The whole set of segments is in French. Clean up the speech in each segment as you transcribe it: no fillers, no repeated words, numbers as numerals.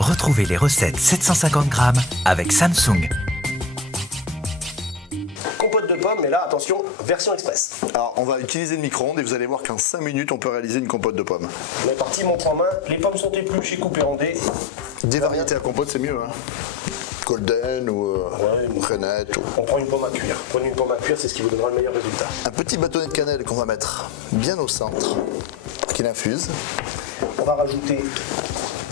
Retrouvez les recettes 750 grammes avec Samsung. Compote de pommes, mais là, attention, version express. Alors, on va utiliser le micro-ondes et vous allez voir qu'en 5 minutes, on peut réaliser une compote de pommes. On est parti, montre en main. Les pommes sont épluchées, coupées rondées. Des variétés à compote, c'est mieux, hein. Golden ou Renette. On prend une pomme à cuire. Prenez une pomme à cuire, c'est ce qui vous donnera le meilleur résultat. Un petit bâtonnet de cannelle qu'on va mettre bien au centre, qu'il infuse. On va rajouter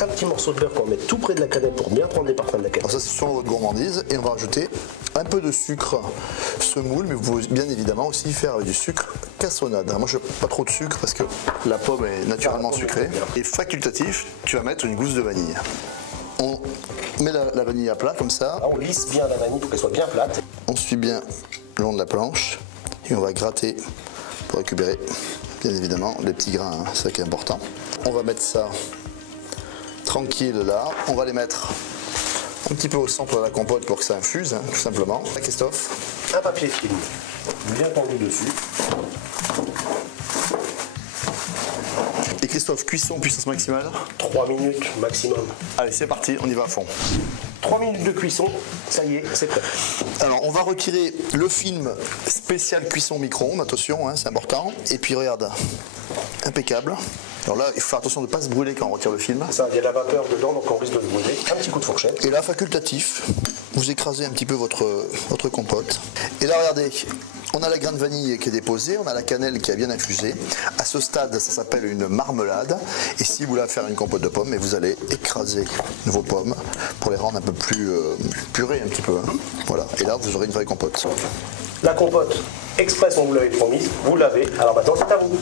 un petit morceau de beurre qu'on met tout près de la cannelle pour bien prendre les parfums de la cannelle. Alors ça, c'est selon votre gourmandise. Et on va rajouter un peu de sucre semoule, mais vous pouvez bien évidemment aussi faire avec du sucre cassonade. Moi, je ne fais pas trop de sucre parce que la pomme est naturellement sucrée. Et facultatif, tu vas mettre une gousse de vanille. On met la vanille à plat comme ça. Là, on lisse bien la vanille pour qu'elle soit bien plate. On suit bien le long de la planche et on va gratter pour récupérer bien évidemment les petits grains, hein, c'est ça qui est important. On va mettre ça tranquille là. On va les mettre un petit peu au centre de la compote pour que ça infuse, hein, tout simplement. Christophe. Un papier film bien tendu dessus. Et Christophe, cuisson, puissance maximale. 3 minutes maximum. Allez, c'est parti, on y va à fond. 3 minutes de cuisson, ça y est, c'est prêt. Alors, on va retirer le film spécial cuisson micro-ondes, attention, hein, c'est important. Et puis, regarde, impeccable. Alors là, il faut faire attention de ne pas se brûler quand on retire le film. Ça, il y a de la vapeur dedans, donc on risque de se brûler. Un petit coup de fourchette. Et là, facultatif, vous écrasez un petit peu votre compote. Et là, regardez, on a la graine de vanille qui est déposée, on a la cannelle qui a bien infusé. À ce stade, ça s'appelle une marmelade. Et si vous voulez faire une compote de pommes, vous allez écraser vos pommes pour les rendre un peu plus purées un petit peu. Hein. Voilà. Et là, vous aurez une vraie compote. La compote express, on vous l'avait promise, vous l'avez. Alors maintenant, c'est à vous.